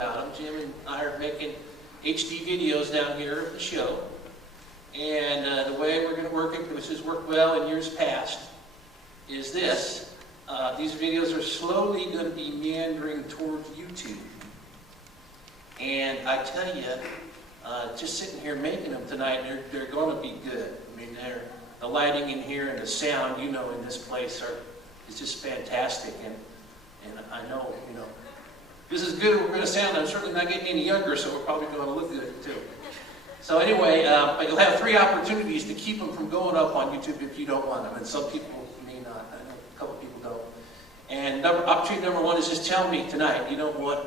Jim and I are making HD videos down here of the show. And the way we're going to work it, which has worked well in years past, is this. These videos are slowly going to be meandering towards YouTube. And I tell you, just sitting here making them tonight, they're going to be good. I mean, the lighting in here and the sound, in this place is just fantastic. And I know, this is good. We're going to sound. I'm certainly not getting any younger, so we're probably going to look good too. So anyway, but you'll have 3 opportunities to keep them from going up on YouTube if you don't want them. And some people may not. I know a couple people don't. And opportunity number 1 is just tell me tonight you don't want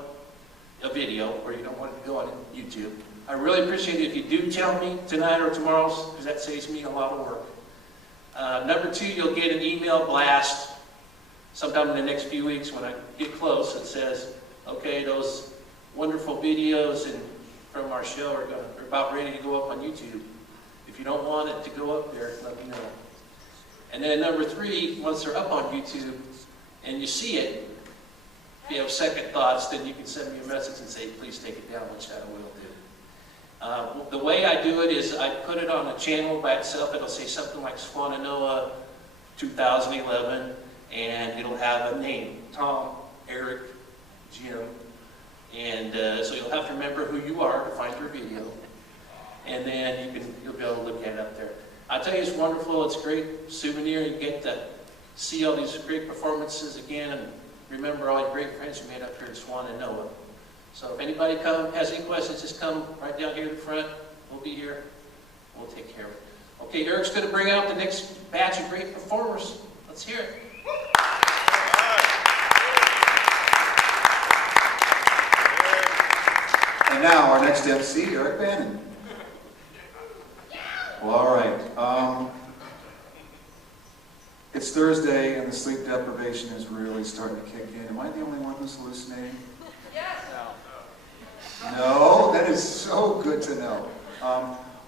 a video or you don't want it to go on YouTube. I really appreciate it if you do tell me tonight or tomorrow, because that saves me a lot of work. Number 2, you'll get an email blast sometime in the next few weeks when I get close that says, okay, those wonderful videos from our show are about ready to go up on YouTube. If you don't want it to go up there, let me know. And then number 3, once they're up on YouTube and you see it, if you have second thoughts, then you can send me a message and say, please take it down, which I will do. The way I do it is I put it on a channel by itself. It'll say something like Swannanoa 2011, and it'll have a name, Tom, Eric, Jim, and so you'll have to remember who you are to find your video, and then you'll be able to look at it up there. I tell you, it's wonderful. It's a great souvenir. You get to see all these great performances again, and remember all your great friends you made up here at Swannanoa. So if anybody has any questions, just come right down here to the front. We'll be here. We'll take care of it. Okay, Eric's going to bring out the next batch of great performers. Let's hear it. And now, our next MC, Eric Bannon. Well, all right. It's Thursday, and the sleep deprivation is really starting to kick in. Am I the only one who's hallucinating? Yes. No? That is so good to know.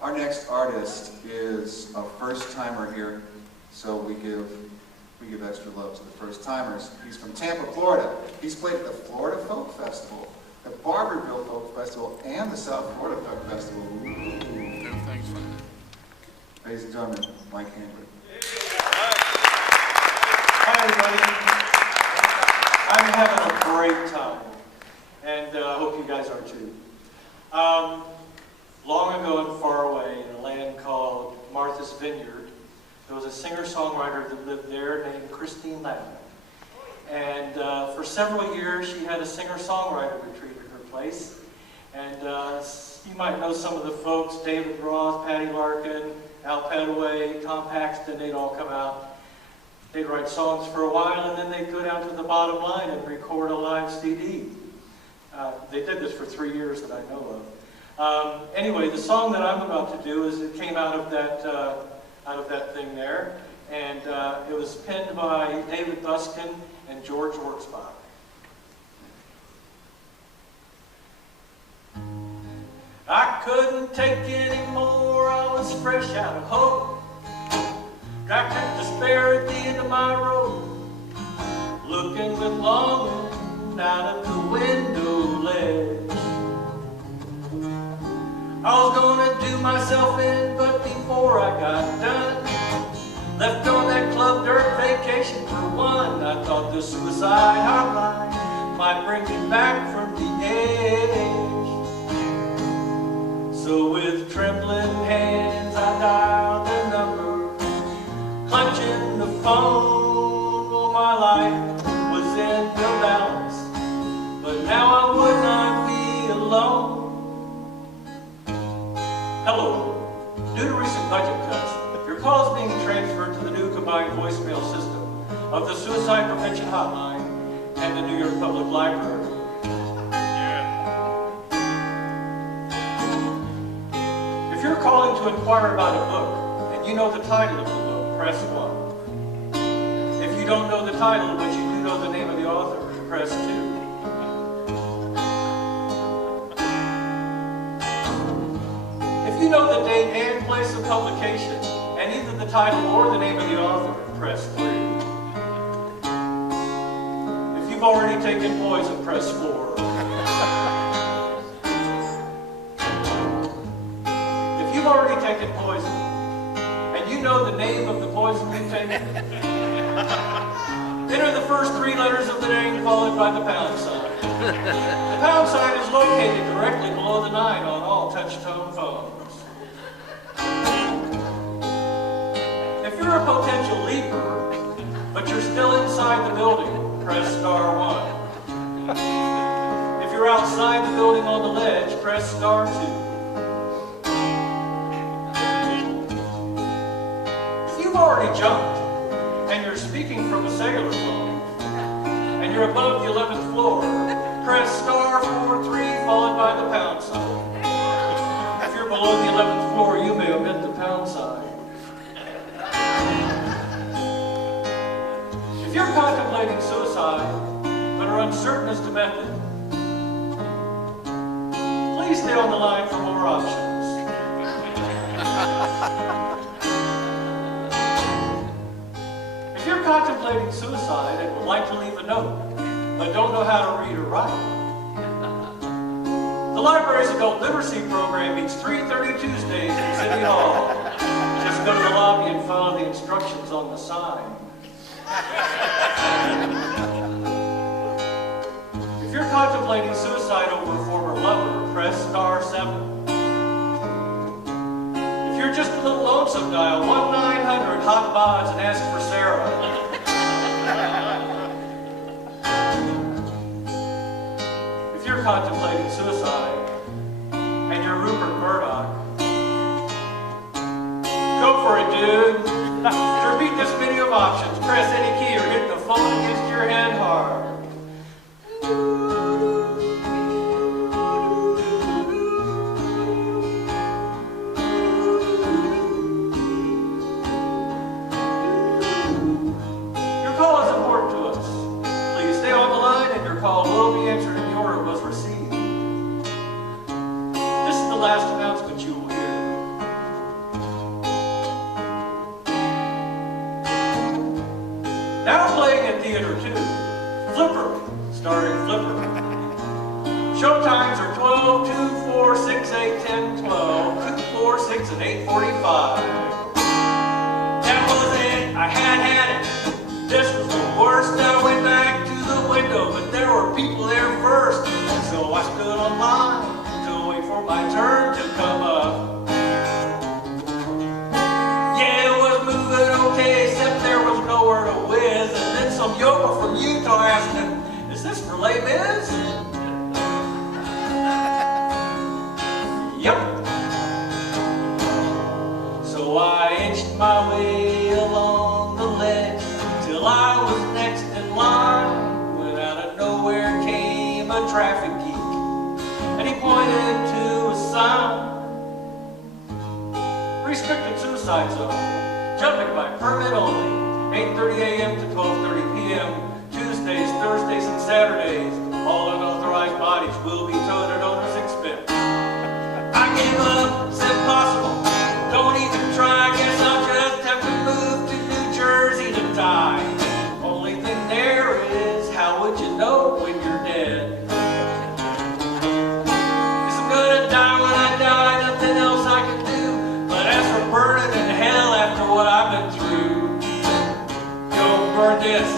Our next artist is a first-timer here, so we give extra love to the first-timers. He's from Tampa, Florida. He's played at the Florida Folk Festival, the Barberville Folk Festival, and the South Florida Folk Festival. Everything's fine. Ladies and gentlemen, Mike Hambrick. Hi everybody. I'm having a great time, and I hope you guys are too. Long ago and far away in a land called Martha's Vineyard, there was a singer-songwriter that lived there named Christine Lavin. And for several years, she had a singer-songwriter retreat at her place. And you might know some of the folks, David Roth, Patty Larkin, Al Petaway, Tom Paxton. They'd all come out. They'd write songs for a while, and then they'd go down to the bottom line and record a live CD. They did this for 3 years that I know of. Anyway, the song that I'm about to do it came out of that thing there, and it was penned by David Buskin and George Wurzbach. I couldn't take any more, I was fresh out of hope. Driving despair at the end of my road, looking with longing out of the window ledge. I was gonna do myself in, but before I got done, left on that club dirt vacation for one, I thought the suicide hotline might bring me back from the edge. So with trembling hands I dialed the number, clutching the phone. Well, my life was in the balance, but now I would not be alone. Hello. Due to recent budget cuts, your call is being transferred to the new combined voicemail system of the Suicide Prevention Hotline and the New York Public Library. If you're calling to inquire about a book and you know the title of the book, press 1. If you don't know the title but you do know the name of the author, press 2. If you know the date and place of publication, and either the title or the name of the author, press 3. If you've already taken poison, press 4. taken poison, and you know the name of the poison you've taken, enter the first 3 letters of the name followed by the pound sign. The pound sign is located directly below the 9 on all touch-tone phones. If you're a potential leaper, but you're still inside the building, press star 1. If you're outside the building on the ledge, press star 2. If you've already jumped, and you're speaking from a cellular phone, and you're above the 11th floor, press star 43 followed by the pound sign. If you're below the 11th floor, you may omit the pound sign. If you're contemplating suicide, but are uncertain as to method, please stay on the line for more options. If you're contemplating suicide and would like to leave a note, but don't know how to read or write, the library's adult literacy program meets 3:30 Tuesdays in City Hall. Just go to the lobby and follow the instructions on the sign. If you're contemplating suicide over a former lover, press star 7. If you're just a little lonesome, dial 1-900-HOT-BODS and ask for Sarah. If you're contemplating suicide and you're Rupert Murdoch, go for it, dude. To repeat this menu of options, press any key or hit the phone against your head hard. Your call is important to us. Please stay on the line and your call will be answered in the order it was received. This is the last announcement you will hear. Now playing at Theater 2, Flipper, starring Flipper. Showtimes are 12, 2, 4, 6, 8, 10, 12, 2, 4, 6, and 8:45. That was it, I had it. This was the worst. I went back to the window, but there were people there first. So I stood on line to wait for my turn to come up. Yeah, it was moving okay, except there was nowhere to whiz. And then some yokel from Utah asked him, "Is this for Les Mis?" Yep. So I inched my way along the ledge till I was next in line, when out of nowhere came a traffic geek, and he pointed to a sign. Restricted suicide zone. Jumping by permit only. 8:30 a.m. to 12:30 p.m. Tuesdays, Thursdays, and Saturdays. All unauthorized bodies will be towed at owner's expense. I gave up. It's impossible. Don't even try. Guess I'll just have to move to New Jersey to die. Only thing there is, how would you know when you're dead? Guess I'm gonna die when I die. Nothing else I can do. But as for burning in hell after what I've been through, go burn this.